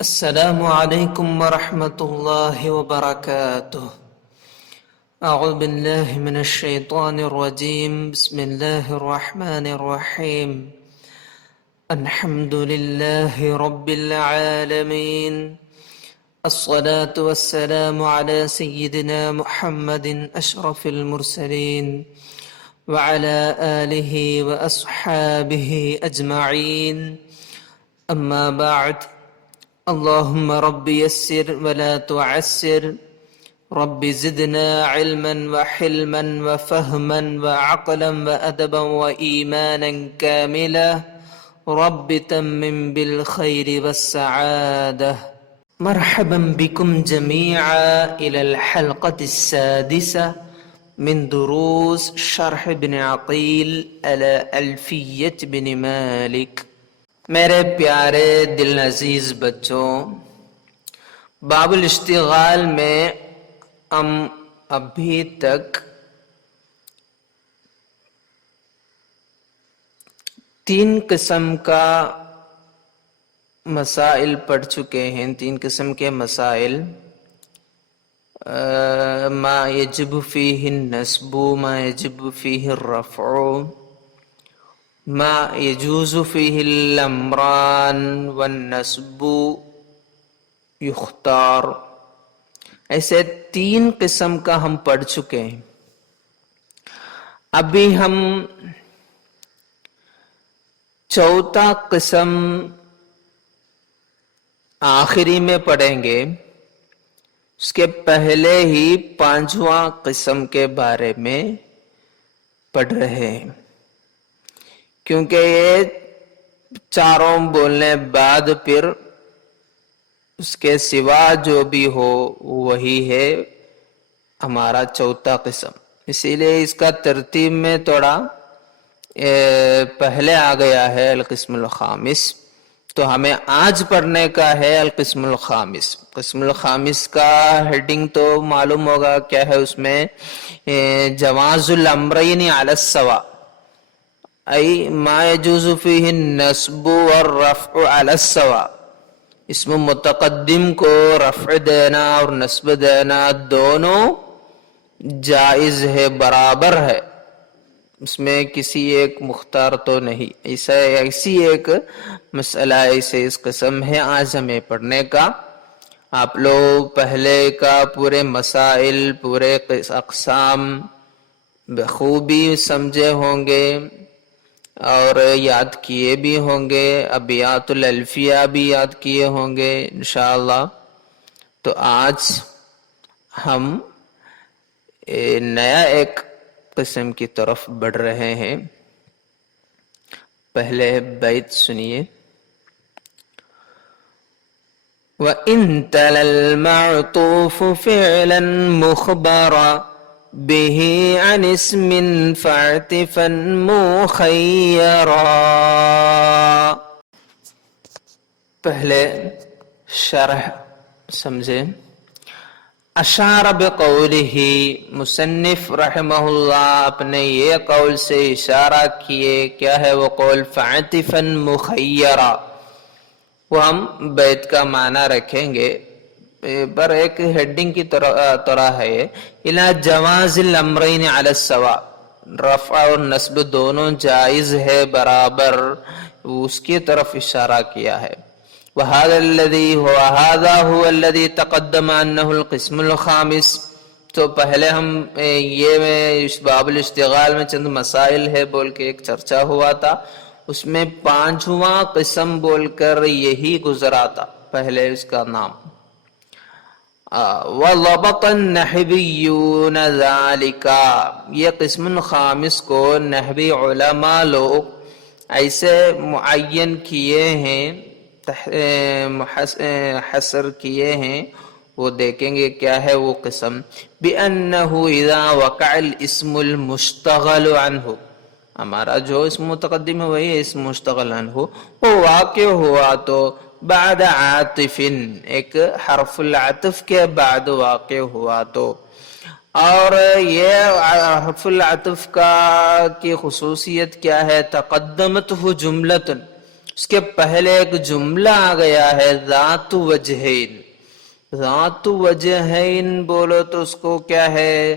السلام عليكم ورحمة الله وبركاته. أعوذ بالله من الشيطان الرجيم. بسم الله الرحمن الرحيم. الحمد لله رب العالمين، الصلاة والسلام على سيدنا محمد أشرف المرسلين وعلى آله وأصحابه أجمعين. أما بعد، اللهم رب يسر ولا تعسر، رب زدنا علما وحلما وفهما وعقلا وأدبا وإيمانا كاملا، رب تمم بالخير والسعادة. مرحبا بكم جميعا إلى الحلقة السادسة من دروس شرح بن عقيل على ألفية بن مالك. میرے پیارے دل عزیز بچوں، باب الاشتغال میں ہم ابھی تک تین قسم کا مسائل پڑھ چکے ہیں. تین قسم کے مسائل: ما یجب فیہ النصب، ما یجب فیہ الرفع، ما یجوز فیہ الامران والنصب یختار. ایسے تین قسم کا ہم پڑھ چکے ہیں. ابھی ہم چوتھا قسم آخری میں پڑھیں گے. اس کے پہلے ہی پانچواں قسم کے بارے میں پڑھ رہے ہیں، کیونکہ یہ چاروں بولنے بعد پھر اس کے سوا جو بھی ہو وہی ہے ہمارا چوتھا قسم. اسی لیے اس کا ترتیب میں تھوڑا پہلے آ گیا ہے القسم الخامس. تو ہمیں آج پڑھنے کا ہے القسم الخامس. قسم الخامس کا ہیڈنگ تو معلوم ہوگا کیا ہے. اس میں جواز الامرین علی السوا، ای ما یجوز فیہ النصب والرفع علی السوا. اسم متقدم کو رفع دینا اور نصب دینا دونوں جائز ہے، برابر ہے. اس میں کسی ایک مختار تو نہیں. ایسی ایک مسئلہ ایسے اس قسم ہے آج ہمیں پڑھنے کا. آپ لوگ پہلے کا پورے مسائل، پورے اقسام بخوبی سمجھے ہوں گے اور یاد کیے بھی ہوں گے. ابیات الالفیہ بھی یاد کیے ہوں گے انشاءاللہ. تو آج ہم نیا ایک قسم کی طرف بڑھ رہے ہیں. پہلے بیت سنیے. وَإِن تَلَى الْمَعْطُوفُ فِعْلًا مُخْبَرًا بِهِ عَنِ اسْمٍ فَاعْتِفًا مُخَيَّرًا. پہلے شرح سمجھے. اشار بقولہ، مصنف رحمہ اللہ اپنے یہ قول سے اشارہ کیے. کیا ہے وہ قول؟ فَاعْتِفًا مُخَيَّرًا. وہ ہم بیت کا معنی رکھیں گے پر ایک ہیڈنگ کی طرح ہے. اِلَى جواز الامرین علی السوا، رفع اور نصب دونوں جائز ہے، برابر، اس کی طرف اشارہ کیا ہے. وَهَذَا هُوَ الَّذِي تَقَدَّمَ أَنَّهُ الْقِسْمُ الْخَامِسُ. تو پہلے ہم یہ اس باب الاشتغال میں چند مسائل ہے بول کے ایک چرچا ہوا تھا. اس میں پانچواں قسم بول کر یہی گزرا تھا پہلے اس کا نام. وَضَبَطَ النَّحْوِيُّونَ ذَلِكَ، یہ قسم خامس کو نحوی علماء لوگ ایسے معین کیے ہیں، حصر کیے ہیں. وہ دیکھیں گے کیا ہے وہ قسم. بِأَنَّهُ إِذَا وَقَعَ الْإِسْمُ الْمُشْتَغَلُ عَنْهُ، ہمارا جو اسم متقدم ہے وہی اسم مشتغل عنہ، وہ واقع ہوا تو بعد عاطف، ایک حرف العطف کے بعد واقع ہوا تو. اور یہ حرف العطف کا کی خصوصیت کیا ہے؟ تقدمتہ جملۃ، اس کے پہلے ایک جملہ آ گیا ہے ذات وجہین. ذات وجہین بولو تو اس کو کیا ہے,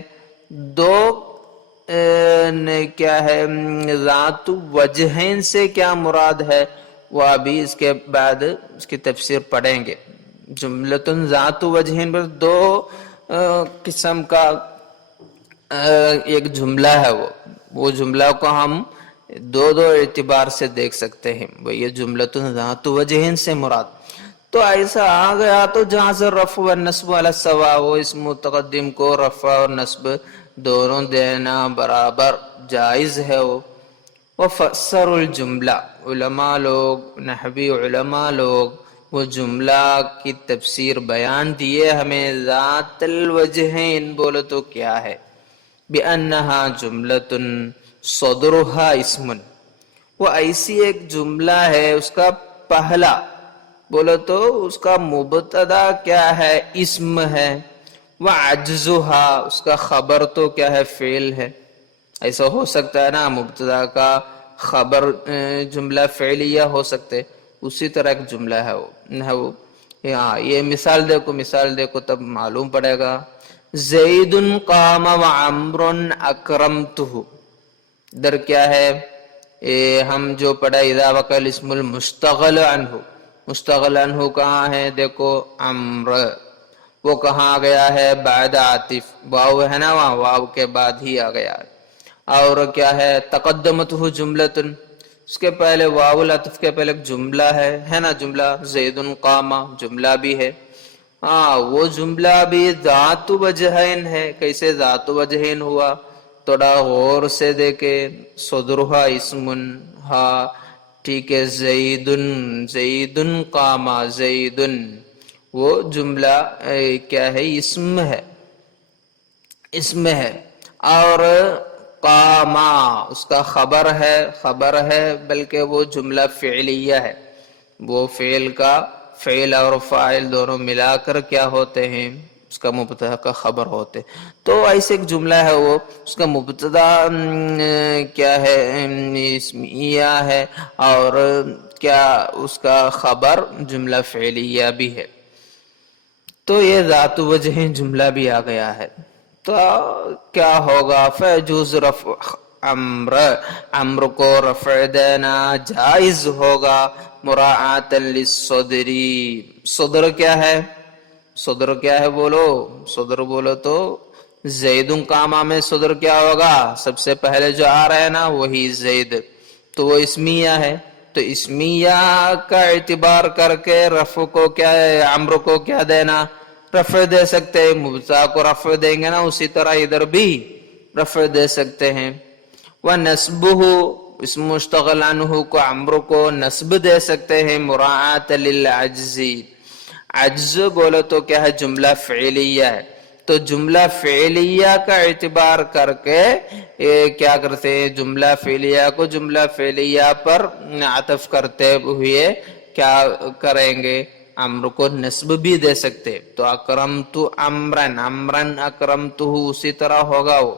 دو کیا ہے, ذات وجہین سے کیا مراد ہے وہ ابھی اس کے بعد اس کی تفسیر پڑھیں گے. جملتن ذات وجہین پر دو قسم کا ایک جملہ ہے, وہ جملہ کو ہم دو اعتبار سے دیکھ سکتے ہیں. یہ جملتن ذات وجہین سے مراد تو ایسا آ گیا تو جہاں سے رفع و نصب علی السوا, وہ اس متقدم کو رفع اور نصب دونوں دینا برابر جائز ہے. وفسر الجملہ, علماء لوگ, نحوی علماء لوگ وہ جملہ کی تفسیر بیان دیے ہمیں. ذات الوجہین بولو تو کیا ہے, بِأَنَّهَا جُمْلَةٌ صَدْرُهَا اسْمٌ, وہ ایسی ایک جملہ ہے اس کا پہلا بولو تو اس کا مبتدا کیا ہے, اسم ہے. وَعَجْزُهَا, اس کا خبر تو کیا ہے, فعل ہے. ایسا ہو سکتا ہے نا, مبتدا کا خبر جملہ فعلیہ ہو سکتے, اسی طرح ایک جملہ ہے وہ. یہ مثال دیکھو تب معلوم پڑے گا. زید قام وعمر اکرمتہ, در کیا ہے, ہم جو پڑھا اذا وقع الاسم المشتغل عنہ, مشتغل عنہ کہاں ہے, دیکھو عمر, وہ کہاں آ گیا ہے, بعد عاطف, واو ہے نا, وہاں واو کے بعد ہی آ گیا. اور کیا ہے, تقدمتہ جملتن, اس کے پہلے واو العطف کے پہلے ایک جملہ ہے نا, جملہ زید قام جملہ بھی ہے. وہ جملہ بھی ذات وجہین ہے. کیسے ذات وجہین ہوا, تھوڑا غور سے دیکھے. صدرها اسمن, ہاں ٹھیک ہے, زیدن قام زیدن, وہ جملہ کیا ہے, اسم ہے. اور قاما اس کا خبر ہے, بلکہ وہ جملہ فعلیہ ہے. وہ فعل اور فاعل دونوں ملا کر کیا ہوتے ہیں, اس کا مبتدا کا خبر ہوتے. تو ایسے ایک جملہ ہے, وہ اس کا مبتدا کیا ہے, اسمیہ ہے, اور کیا اس کا خبر جملہ فعلیہ بھی ہے. تو یہ ذات وجہین جملہ بھی آ گیا ہے. تو کیا ہوگا, فیجوز رفع عمر کو رفع دینا جائز ہوگا, مراعاتا للصدری. صدر کیا ہے بولو, صدر بولو تو زید قامہ میں صدر کیا ہوگا, سب سے پہلے جو آ رہا ہے نا وہی زید, تو وہ اسمیہ ہے. تو اسمیہ کا اعتبار کر کے رفع کو کیا ہے, عمر کو کیا دینا, رفع دے سکتے ہیں. مبتدا کو رفع دیں گے نا, اسی طرح ادھر بھی رفع دے سکتے ہیں. وَنَسْبُهُ, اسم مشتغل عنہ کو عمر کو نصب دے سکتے ہیں, مراعات للعجز. عجز بولو تو کیا ہے, جملہ فعلیہ ہے. تو جملہ فعلیہ کا اعتبار کر کے کیا کرتے ہیں, جملہ فعلیہ کو جملہ فعلیہ پر عطف کرتے ہوئے کیا کریں گے, عمر کو نصب بھی دے سکتے. تو اکرمت عمرن, عمرن اکرمتہ, اسی طرح ہوگا وہ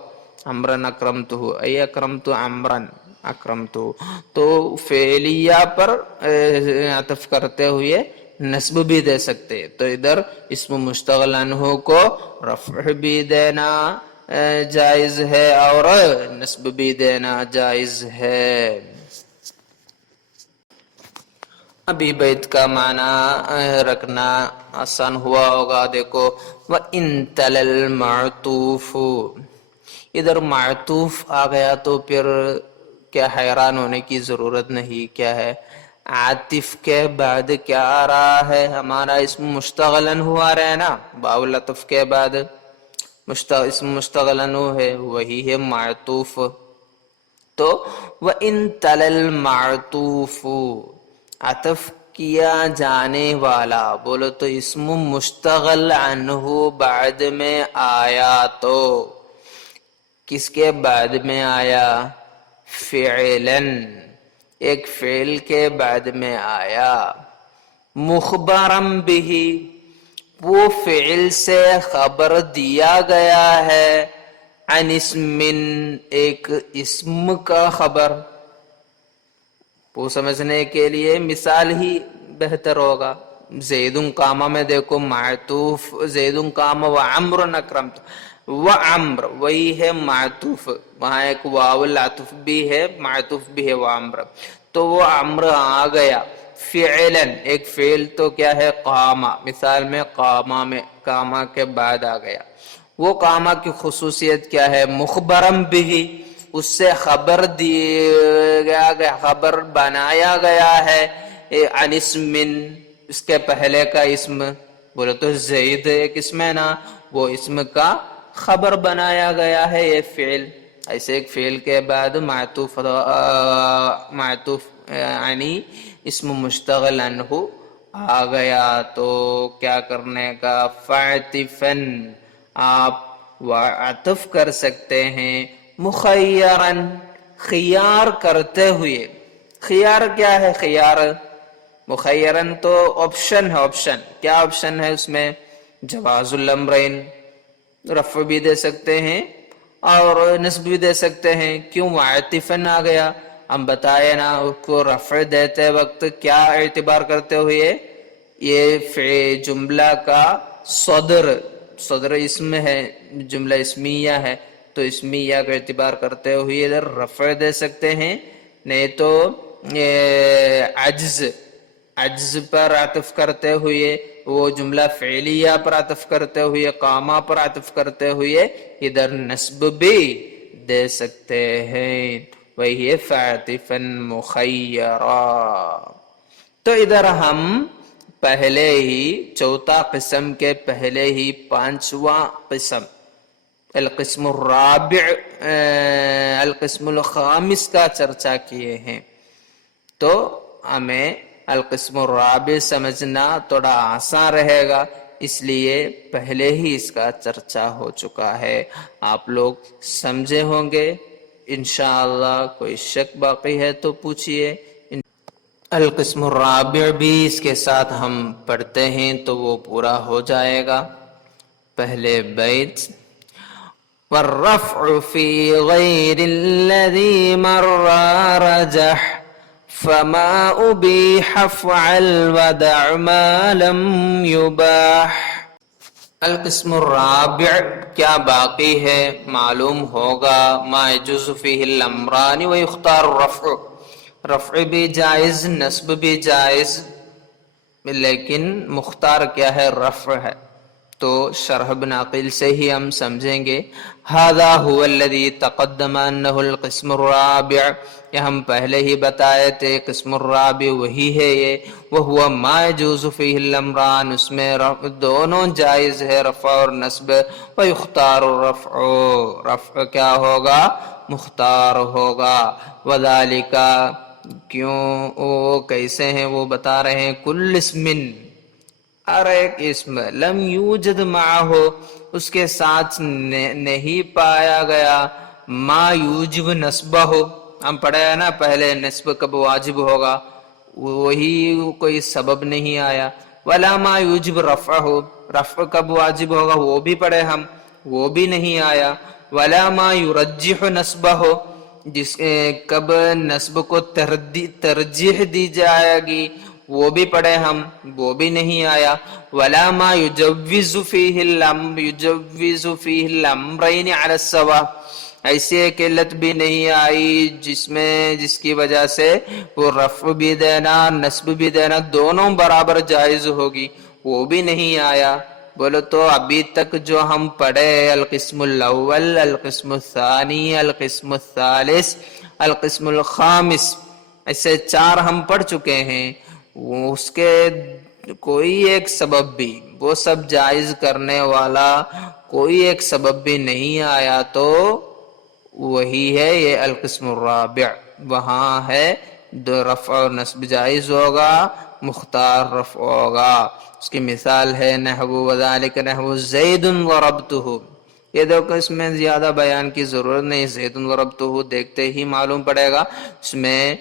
عمرن اکرمتہ, ای اکرمت عمرن اکرمتہ. تو فعلیہ پر عطف کرتے ہوئے نصب بھی دے سکتے. تو ادھر اسم مشتغل عنہ کو رفع بھی دینا جائز ہے اور نصب بھی دینا جائز ہے. ابھی بیت کا معنی رکھنا آسان ہوا ہوگا. دیکھو, وَإِن تَلَ الْمَعْطُوفُ, ادھر معطوف آ گیا تو پھر کیا حیران ہونے کی ضرورت نہیں. کیا ہے, عاطف کے بعد کیا آ رہا ہے, ہمارا اسم مشتغل عنہ آ رہا ہے نا, باء العطف کے بعد اسم مشتغل عنہ ہے, وہی ہے معطوف. تو وَإِن تَلَ الْمَعْطُوفُ, عطف کیا جانے والا بولو تو اسم مشتغل عنہ بعد میں آیا, تو کس کے بعد میں آیا, فعلاً, ایک فعل کے بعد میں آیا. مخبرم بھی, وہ فعل سے خبر دیا گیا ہے, عن اسم, ایک اسم کا خبر. وہ سمجھنے کے لیے مثال ہی بہتر ہوگا. زیدن قامہ میں دیکھو معطوف زیدن قامہ و عمر اکرمت و عمر وہی ہے معطوف, وہاں ایک واو العطف بھی ہے معطوف بھی ہے و عمر, تو وہ عمر آ گیا. فعلن ایک فعل تو کیا ہے قامہ, مثال میں قامہ کے بعد آ گیا. وہ قامہ کی خصوصیت کیا ہے؟ مخبرم بھی, اس سے خبر دیا خبر بنایا گیا ہے. عن اسم اس کے پہلے کا اسم, بولے تو زید ایک اسم ہے نا, وہ اسم کا خبر بنایا گیا ہے یہ فعل. ایسے ایک فعل کے بعد معطوف یعنی اسم مشتغل عنہ آ گیا تو کیا کرنے کا؟ فاعتفن آپ عطف کر سکتے ہیں مخیرن خیار کرتے ہوئے. خیار کیا ہے؟ خیار مخیرن تو آپشن ہے. آپشن کیا آپشن ہے اس میں؟ جواز الامرین, رفع بھی دے سکتے ہیں اور نصب بھی دے سکتے ہیں. کیوں معطفن آ گیا؟ ہم بتائے نا اس کو رفع دیتے وقت کیا اعتبار کرتے ہوئے؟ یہ جملہ کا صدر اسم ہے, جملہ اسمیہ ہے, تو اسمیہ کا اعتبار کرتے ہوئے ادھر رفع دے سکتے ہیں, نہیں تو عجز پر عطف کرتے ہوئے, وہ جملہ فعلیہ پر عطف کرتے ہوئے, قامہ پر عطف کرتے ہوئے ادھر نصب بھی دے سکتے ہیں. وہی فاعتفا مخیرا. تو ادھر ہم پہلے ہی چوتھا قسم کے پہلے ہی پانچواں قسم القسم الرابع القسم الخامس کا چرچا کیے ہیں. تو ہمیں القسم الرابع سمجھنا تھوڑا آسان رہے گا, اس لیے پہلے ہی اس کا چرچا ہو چکا ہے, آپ لوگ سمجھے ہوں گے انشاءاللہ. کوئی شک باقی ہے تو پوچھئے. القسم الرابع بھی اس کے ساتھ ہم پڑھتے ہیں تو وہ پورا ہو جائے گا. پہلے بیت والرفع في غير الذي مر رجح فما أبيح فعل ودع ما لم يباح. القسم الرابع کیا باقی ہے؟ معلوم ہوگا ما يجوز فيه الامران ويختار الرفع, رفع بھی جائز نصب بھی جائز, لیکن مختار کیا ہے؟ رفع ہے. تو شرح ابن عقیل سے ہی ہم سمجھیں گے. هذا هو الذي تقدم انه القسم الرابع, یہ ہم پہلے ہی بتائے تھے قسم الرابع وہی ہے یہ. وهو ما يجوز فيه الامران, اس میں دونوں جائز ہے رفع اور نصب. ويختار الرفع, رفع کیا ہوگا؟ مختار ہوگا. وذلك کیوں وہ کیسے ہیں وہ بتا رہے ہیں. کل اسم ہر ایک اسم لم یوجد معہ اس کے ساتھ نہیں پایا گیا ما یوجب نصبہ, ہم پڑھے ہیں نا پہلے نصب کب واجب ہوگا, وہی کوئی سبب نہیں آیا. ولا ما یوجب رفعہ, رفع کب واجب ہوگا وہ بھی پڑھے ہم, وہ بھی نہیں آیا. ولا ما یرجح نصبہ, جس کب نصب کو ترجیح دی جائے گی وہ بھی پڑھے ہم, وہ بھی نہیں آیا. ولا ما یجوز فیہ الامرین علی السوا, ایسی ایک علت بھی نہیں آئی جس کی وجہ سے وہ رفع بھی دینا نصب بھی دینا دونوں برابر جائز ہوگی, وہ بھی نہیں آیا. بولو تو ابھی تک جو ہم پڑھے القسم الاول, القسم الثانی, القسم الثالث, القسم الخامس, ایسے چار ہم پڑھ چکے ہیں. اس کے کوئی ایک سبب بھی, وہ سب جائز کرنے والا کوئی ایک سبب بھی نہیں آیا تو وہی ہے یہ القسم الرابع. وہاں ہے دو رفع اور نصب جائز ہوگا, مختار رفع ہوگا. اس کی مثال ہے نحو وذالک نحو زید ضربتہ. یہ دیکھو اس میں زیادہ بیان کی ضرورت نہیں, زید ضربتہ دیکھتے ہی معلوم پڑے گا. اس میں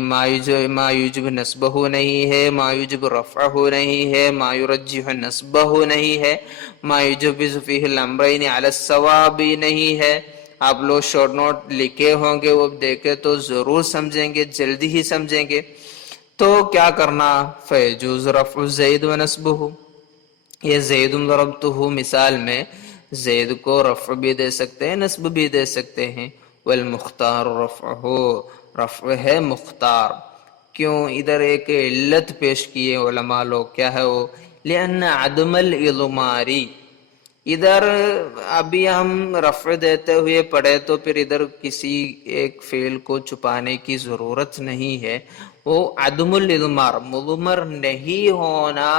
ما یوجب نصبہ نہیں ہے, ما یوجب رفعہ نہیں ہے, ما یرجح نصبہ نہیں ہے, ما یجوز فیہ الامرین علی السوا بھی نہیں ہے, آپ لوگ شارٹ نوٹ لکھے ہوں گے، وہ دیکھے تو ضرور سمجھیں گے، جلدی ہی سمجھیں گے. تو کیا کرنا؟ فیجوز رفع زید و نصبہ، یہ زید ضربتہ مثال میں زید کو رفع بھی دے سکتے ہیں، نصب بھی دے سکتے ہیں. والمختار رفعہ، رفع ہے مختار. کیوں؟ ادھر ایک علت پیش کیے علماء لوگ، کیا ہے وہ؟ لأن عدم الاضماری، ادھر ابھی ہم رفع دیتے ہوئے پڑھے تو پھر ادھر کسی ایک فعل کو چھپانے کی ضرورت نہیں ہے. وہ عدم الاضمار، مضمر نہیں ہونا،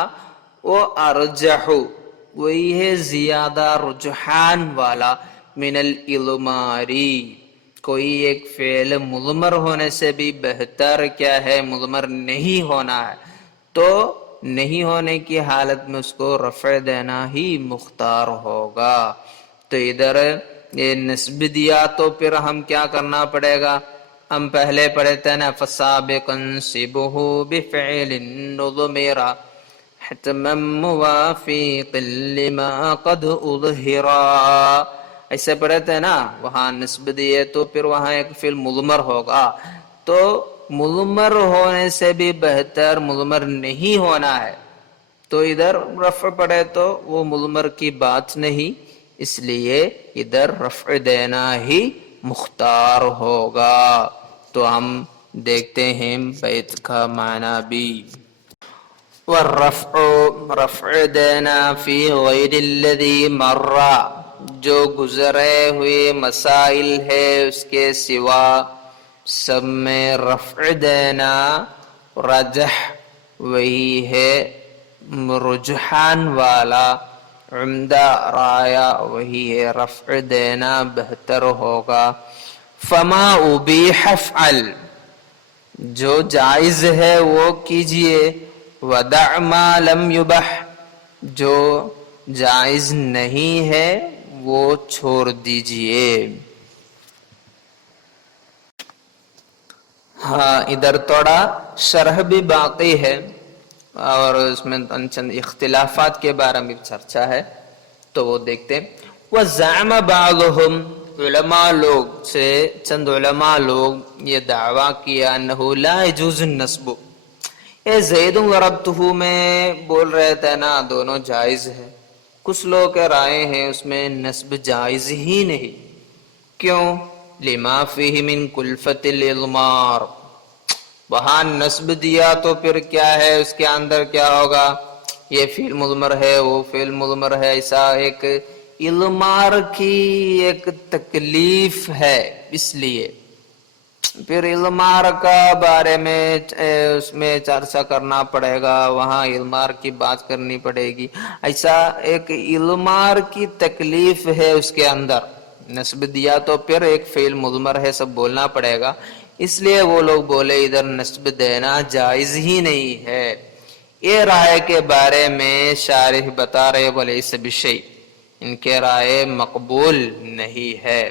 وہ ارجح، وہی ہے زیادہ رجحان والا، من الاضماری، کوئی ایک فعل مضمر ہونے سے بھی بہتر کیا ہے؟ مضمر نہیں ہونا ہے. تو نہیں ہونے کی حالت میں اس کو رفع دینا ہی مختار ہوگا. تو ادھر یہ نسب دیا تو پھر ہم کیا کرنا پڑے گا؟ ہم پہلے پڑھے تھے نا، فسابقا انصبہ بفعل نضمر حتما موافق لما قد اظہرا، ایسے پڑھے تھے نا. وہاں نسب دیے تو پھر وہاں ایک فعل مضمر ہوگا، تو مضمر ہونے سے بھی بہتر مضمر نہیں ہونا ہے. تو ادھر رفع پڑے تو وہ مضمر کی بات نہیں، اس لیے ادھر رفع دینا ہی مختار ہوگا. تو ہم دیکھتے ہیں بیت کا معنی بھی. والرفع، رفع دینا فی غیر الذی مر، جو گزرے ہوئے مسائل ہے اس کے سوا سب میں رفع دینا رجح، وہی ہے رجحان والا، عمدہ رایا وہی ہے، رفع دینا بہتر ہوگا. فما ابیح افعل، جو جائز ہے وہ کیجئے. ودع ما لم یبح، جو جائز نہیں ہے وہ چھوڑ دیجئے. ہاں ادھر تھوڑا شرح بھی باقی ہے اور اس میں چند اختلافات کے بارے میں چرچا ہے، تو وہ دیکھتے ہیں. وزعم بعضهم، علماء لوگ سے چند علماء لوگ یہ دعویٰ کیا انہو لا يجوز النصب، اے زید ضربتہ میں بول رہے تھے نا دونوں جائز ہے. کچھ لوگ کہہ رائے ہیں اس میں نصب جائز ہی نہیں. کیوں؟ لما فیہ من کلفت الاضمار، وہاں نصب دیا تو پھر کیا ہے اس کے اندر کیا ہوگا؟ یہ فعل مضمر ہے، وہ فعل مضمر ہے، ایسا ایک اضمار کی ایک تکلیف ہے. اس لیے پھر اضمار کا بارے میں اس میں چرچا کرنا پڑے گا، وہاں اضمار کی بات کرنی پڑے گی. ایسا ایک اضمار کی تکلیف ہے اس کے اندر. نصب دیا تو پھر ایک فعل مضمر ہے، سب بولنا پڑے گا، اس لیے وہ لوگ بولے ادھر نصب دینا جائز ہی نہیں ہے. یہ رائے کے بارے میں شارح بتا رہے ولیس بشیء، ان کے رائے مقبول نہیں ہے،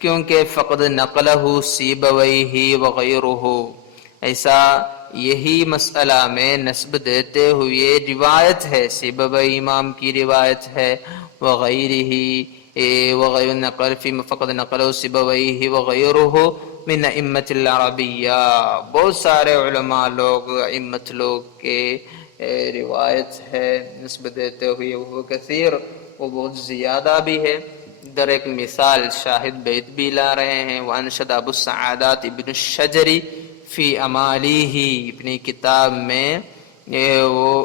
کیونکہ فقد نقلہ سیبویہ وغیرہ، ایسا یہی مسئلہ میں نصب دیتے ہوئے روایت ہے، سیبوی امام کی روایت ہے، وغیرہ وغیر نقل فی فقد نقلہ سیبویہ وغیرہ من ائمۃ العربیہ، بہت سارے علماء لوگ ائمت لوگ کے روایت ہے نسبت دیتے ہوئے، وہ کثیر، وہ بہت زیادہ بھی ہے. در ایک مثال شاہد بیت بھی لا رہے ہیں. وانشد ابو السعادات ابن الشجری فی امالیہ، اپنی کتاب میں وہ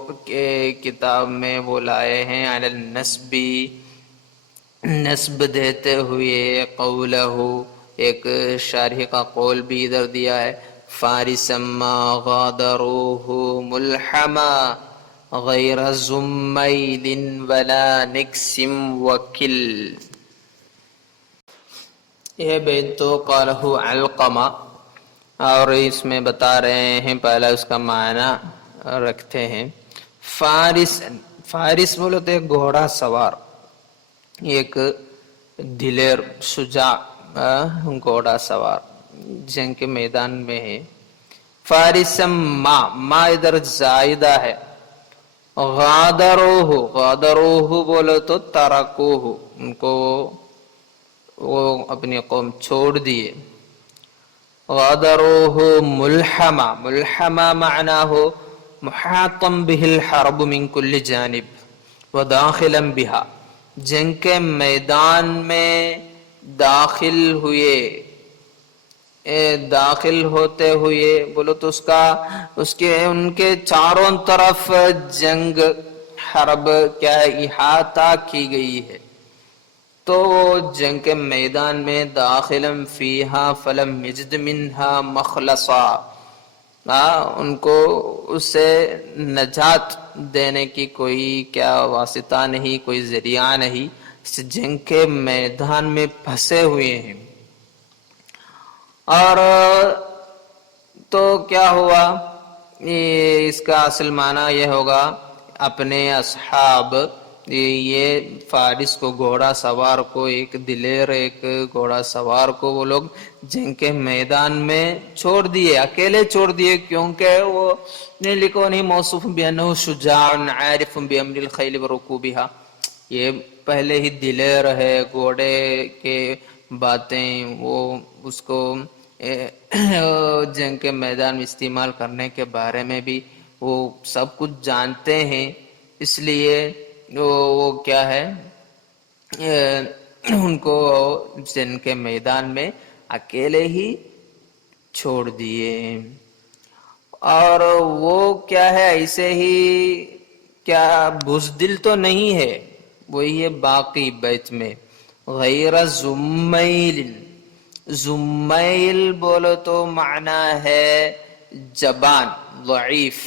کتاب میں وہ لائے ہیں علی النسب، نسب دیتے ہوئے قولہ، ایک شارح کا قول بھی ادھر دیا ہے. فارسا ما غادروه ملحما غیر زمیل ولا نکس وکل، یہ بیت تو قالہ علقمہ، اور اس میں بتا رہے ہیں پہلا اس کا معنی رکھتے ہیں. فارس، فارس بولو تو ایک گھوڑا سوار، ایک دلیر شجاع گھوڑا سوار جنگ کے میدان میں ہے. فارسم ما ادھر زائدہ ہے. غادروہ، غادروہ بولو تو ترکوہ، ان کو وہ اپنی قوم چھوڑ دیے. غادروه ملحما، ملحما معناه محاطا به الحرب من كل جانب وداخلا بها، جنگ کے میدان میں داخل ہوئے، داخل ہوتے ہوئے بولو تو اس کے ان کے چاروں طرف جنگ حرب کیا احاطہ کی گئی ہے. تو جنگ کے میدان میں داخلا فیہا فلم یجد منہا مخلصا، ان کو اس سے نجات دینے کی کوئی کیا واسطہ نہیں، کوئی ذریعہ نہیں، اس جنگ کے میدان میں پھنسے ہوئے ہیں. اور تو کیا ہوا، اس کا اصل معنی یہ ہوگا اپنے اصحاب، یہ فارس کو، گھوڑا سوار کو، ایک دلیر ایک گھوڑا سوار کو وہ لوگ جنگ کے میدان میں چھوڑ دیے، اکیلے چھوڑ دیے، کیونکہ وہ لکونی موصوف بانہ شجاع عارف بامر الخیل ورکوبها، یہ پہلے ہی دلیر ہے، گھوڑے کے باتیں وہ اس کو جنگ کے میدان میں استعمال کرنے کے بارے میں بھی وہ سب کچھ جانتے ہیں، اس لیے وہ کیا ہے ان کو جنگ کے میدان میں اکیلے ہی چھوڑ دیے. اور وہ کیا ہے، ایسے ہی کیا بزدل تو نہیں ہے، وہی ہے باقی بیت میں غیر زمیل. زمیل بولو تو معنی ہے جبان، ضعیف،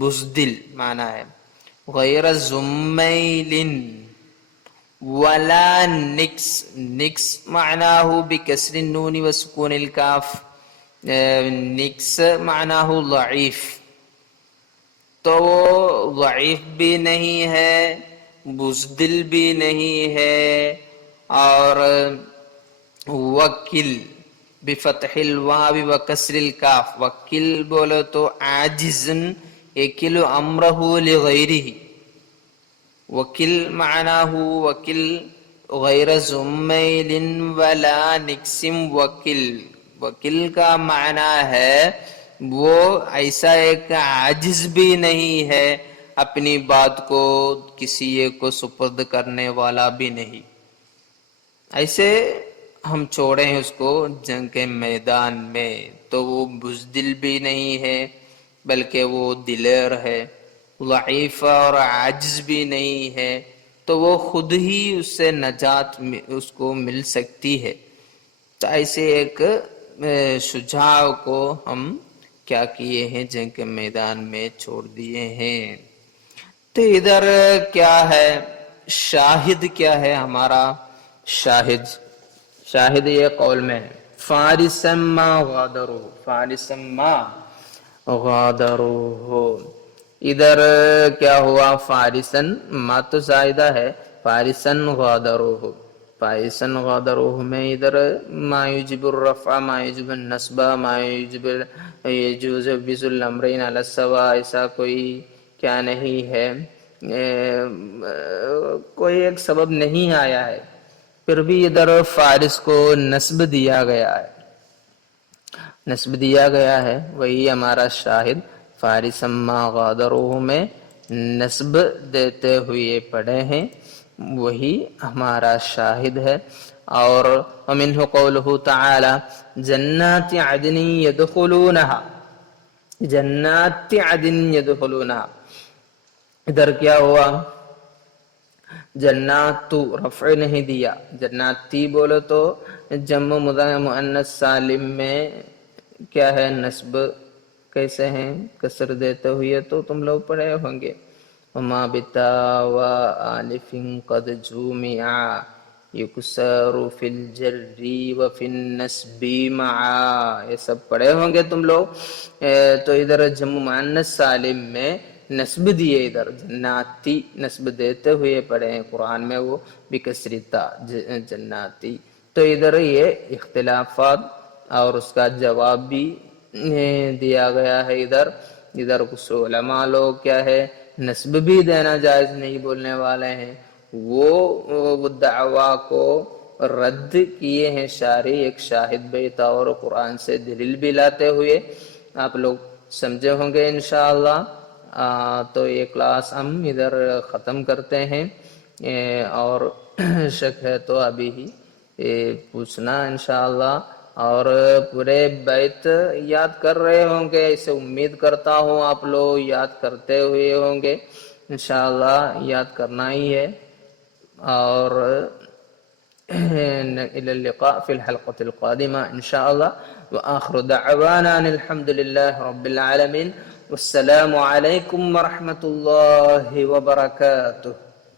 بزدل معنی ہے. غیر زمیل ولا نکس، نکس معناه بکسر النون وسکون الکاف، نکس معناه ضعیف، تو وہ ضعیف بھی نہیں ہے، بزدل بھی نہیں ہے. اور وکل بفتح الواو وکسر الکاف، وکل بولو تو عاجز یکل امرہ لغیرہ، وکل معناه وکل غیر زمیل ولا نکس وکل. وکل کا معنی ہے وہ ایسا ایک عاجز بھی نہیں ہے، اپنی بات کو کسی ایک کو سپرد کرنے والا بھی نہیں. ایسے ہم چھوڑے ہیں اس کو جنگ کے میدان میں، تو وہ بزدل بھی نہیں ہے بلکہ وہ دلیر ہے، ضعیف اور عاجز بھی نہیں ہے، تو وہ خود ہی اس سے نجات اس کو مل سکتی ہے. تو ایسے ایک شجاع کو ہم کیا کیے ہیں، جنگ کے میدان میں چھوڑ دیے ہیں. تو ادھر کیا ہے شاہد، کیا ہے ہمارا شاہد؟ شاہد یہ قول میں ہے فارسا ما غادروا، فارسا ما غادروا. ادھر کیا ہوا، فارسن ما تو زائدہ ہے، فارسن غادروا، فارسن غادروا میں ادھر ما یجب الرفع، ما یجب النصب، ما یجب یجوز بذل الامرین علی السوا، ایسا کوئی کیا نہیں ہے، کوئی ایک سبب نہیں آیا ہے، پھر بھی ادھر فارس کو نسب دیا گیا ہے، نسب دیا گیا ہے. وہی ہمارا شاہد فارسا ما غادروہ میں نسب دیتے ہوئے پڑھے ہیں، وہی ہمارا شاہد ہے. اور ومنہ قولہ تعالی جنات عدن یدخلونہا، جنات عدن یدخلونہا، ادھر کیا ہوا، جنات تو رفع نہیں دیا، جناتی بولو تو جمع مؤنث سالم میں کیا ہے نسب کیسے ہیں، کسر دیتے ہوئے تو تم لوگ پڑھے ہوں گے. وما بتا و آلف قد جمعا یکسر فی الجری وفی النسب معا، یہ سب پڑھے ہوں گے تم لوگ. تو ادھر جمع مؤنث سالم میں نسب دیے، ادھر جناتی نسب دیتے ہوئے پڑھے ہیں قرآن میں وہ بکسر تا جناتی. تو ادھر یہ اختلافات اور اس کا جواب بھی دیا گیا ہے. ادھر کچھ علماء لوگ کیا ہے نسب بھی دینا جائز نہیں بولنے والے ہیں، وہ دعویٰ کو رد کیے ہیں شارح ایک شاہد بیتا اور قرآن سے دلیل بھی لاتے ہوئے. آپ لوگ سمجھے ہوں گے انشاءاللہ. تو یہ کلاس ہم ادھر ختم کرتے ہیں، اور شک ہے تو ابھی ہی پوچھنا انشاءاللہ. اور پورے بیت یاد کر رہے ہوں گے، اسے امید کرتا ہوں آپ لوگ یاد کرتے ہوئے ہوں گے. انشاءاللہ یاد کرنا ہی ہے. اور إلى اللقاء في الحلقة القادمة إن شاء الله. وآخر دعوانا أن الحمد لله رب العالمين، والسلام عليكم ورحمة الله وبركاته.